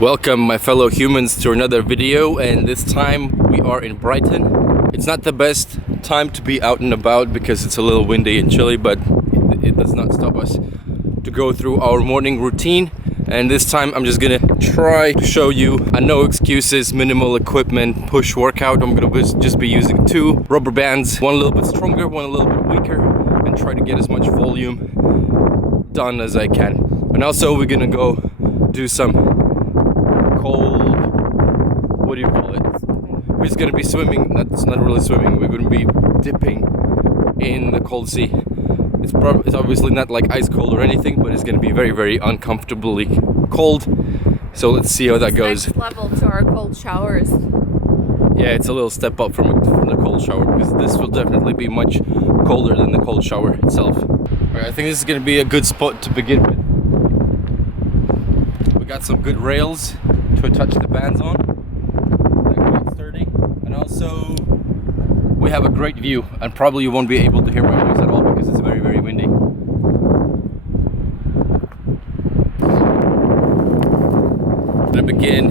Welcome my fellow humans to another video, and this time we are in Brighton. It's not the best time to be out and about because it's a little windy and chilly, but it does not stop us to go through our morning routine. And this time I'm just gonna try to show you a no excuses, minimal equipment push workout. I'm gonna just be using 2 rubber bands, one a little bit stronger, one a little bit weaker, and try to get as much volume done as I can. And also we're gonna go do some cold, what do you call it? We're just gonna be swimming. That's not really swimming. We're gonna be dipping in the cold sea. It's obviously not like ice cold or anything, but it's gonna be very, very uncomfortably cold. So let's see how that goes. Next level to our cold showers. Yeah, it's a little step up from the cold shower because this will definitely be much colder than the cold shower itself. Alright, I think this is gonna be a good spot to begin with. We got some good rails to attach the bands on. They're quite sturdy, and also we have a great view, and probably you won't be able to hear my voice at all because it's very, very windy. I'm gonna begin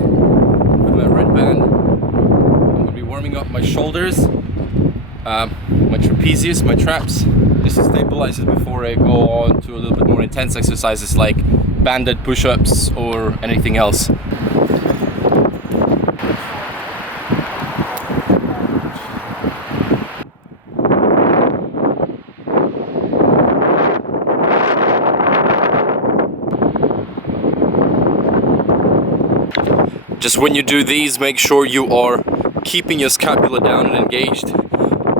with my red band. I'm gonna be warming up my shoulders, my trapezius, my traps, just to stabilize it before I go on to a little bit more intense exercises like banded push-ups or anything else. Just when you do these, make sure you are keeping your scapula down and engaged.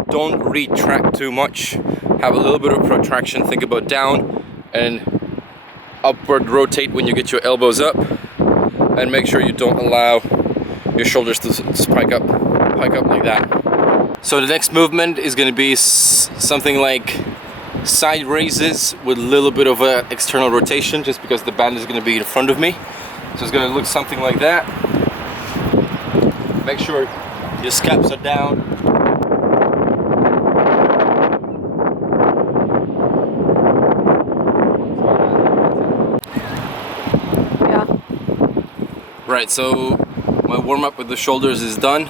Don't retract too much. Have a little bit of protraction. Think about down and upward rotate when you get your elbows up. And make sure you don't allow your shoulders to spike up like that. So the next movement is going to be something like side raises with a little bit of an external rotation, just because the band is going to be in front of me. So it's going to look something like that. Make sure your scaps are down. Yeah. Right, so my warm-up with the shoulders is done.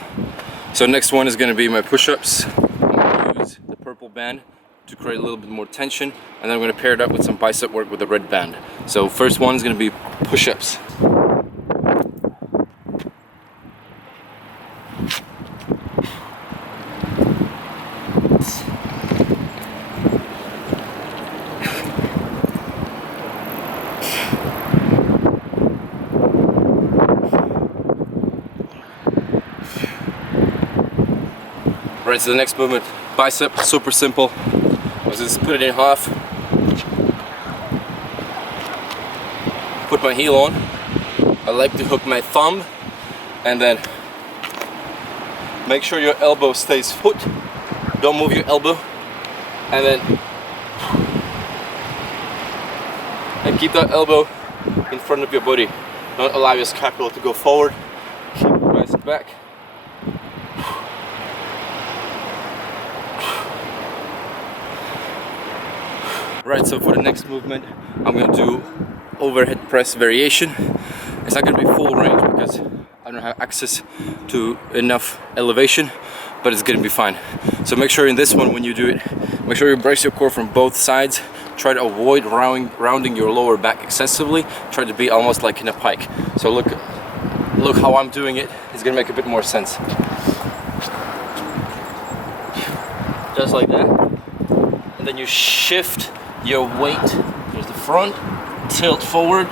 So next one is going to be my push-ups. I'm going to use the purple band to create a little bit more tension, and then I'm going to pair it up with some bicep work with the red band. So first one is going to be push-ups. Right, so the next movement, bicep, super simple. I'll just put it in half. Put my heel on. I like to hook my thumb, and then make sure your elbow stays put. Don't move your elbow, and then keep that elbow in front of your body. Don't allow your scapula to go forward. Keep your bicep back. Right, so for the next movement, I'm going to do overhead press variation. It's not going to be full range because I don't have access to enough elevation, but it's going to be fine. So make sure in this one, when you do it, make sure you brace your core from both sides. Try to avoid rounding your lower back excessively. Try to be almost like in a pike. So look how I'm doing it. It's going to make a bit more sense. Just like that. And then you shift your weight towards the front, tilt forward.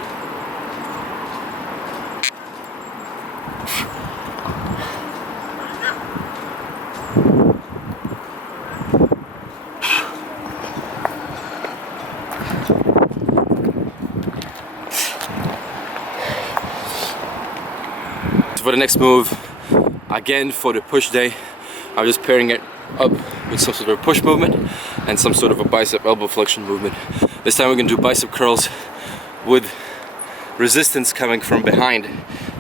So for the next move, again for the push day, I'm just pairing it up with some sort of push movement and some sort of a bicep elbow flexion movement. This time we're going to do bicep curls with resistance coming from behind,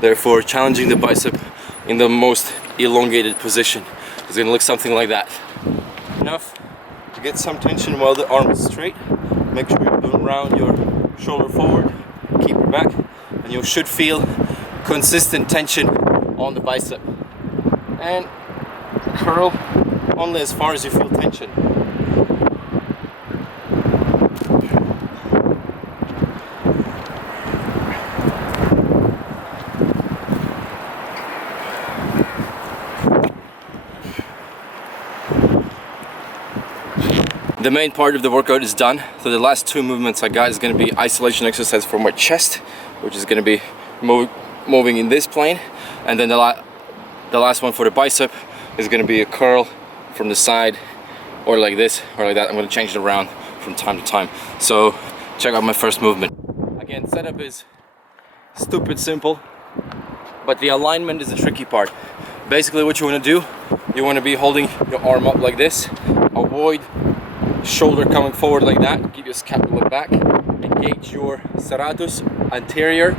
therefore challenging the bicep in the most elongated position. It's going to look something like that. Enough to get some tension while the arm is straight. Make sure you don't round your shoulder forward, keep your back, and you should feel consistent tension on the bicep. And curl only as far as you feel tension. The main part of the workout is done, so the last two movements I got is going to be isolation exercise for my chest, which is going to be moving in this plane, and then the last one for the bicep is going to be a curl from the side, or like this, or like that. I'm going to change it around from time to time. So check out my first movement. Again, setup is stupid simple, but the alignment is the tricky part. Basically what you want to do, you want to be holding your arm up like this, avoid shoulder coming forward like that, keep your scapula back, engage your serratus anterior,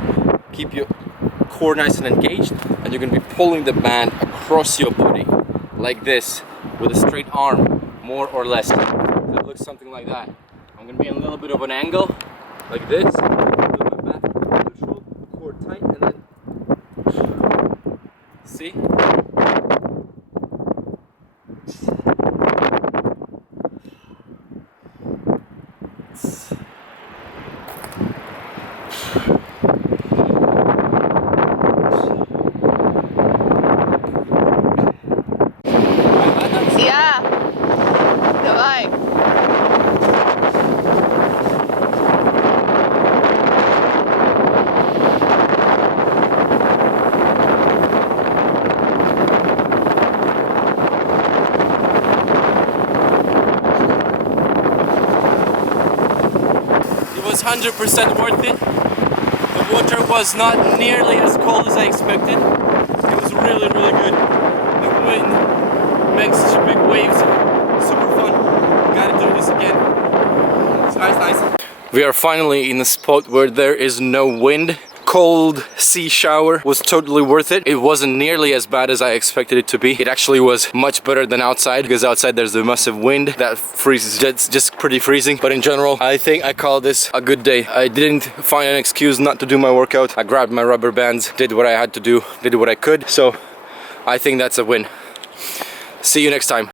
keep your core nice and engaged, and you're going to be pulling the band across your body like this with a straight arm, more or less. So it looks something like that. I'm going to be in a little bit of an angle like this, with my back neutral, core tight, and then see? Yeah. Давай. It was 100% worth it. The water was not nearly as cold as I expected. It was really, really good. The wind makes such big waves. Super fun. Gotta do this again. It's nice. We are finally in a spot where there is no wind. Cold sea shower was totally worth it. It wasn't nearly as bad as I expected it to be. It actually was much better than outside, because outside there's a massive wind that freezes. It's just pretty freezing. But in general, I think I call this a good day. I didn't find an excuse not to do my workout. I grabbed my rubber bands, did what I had to do, did what I could. So I think that's a win. See you next time.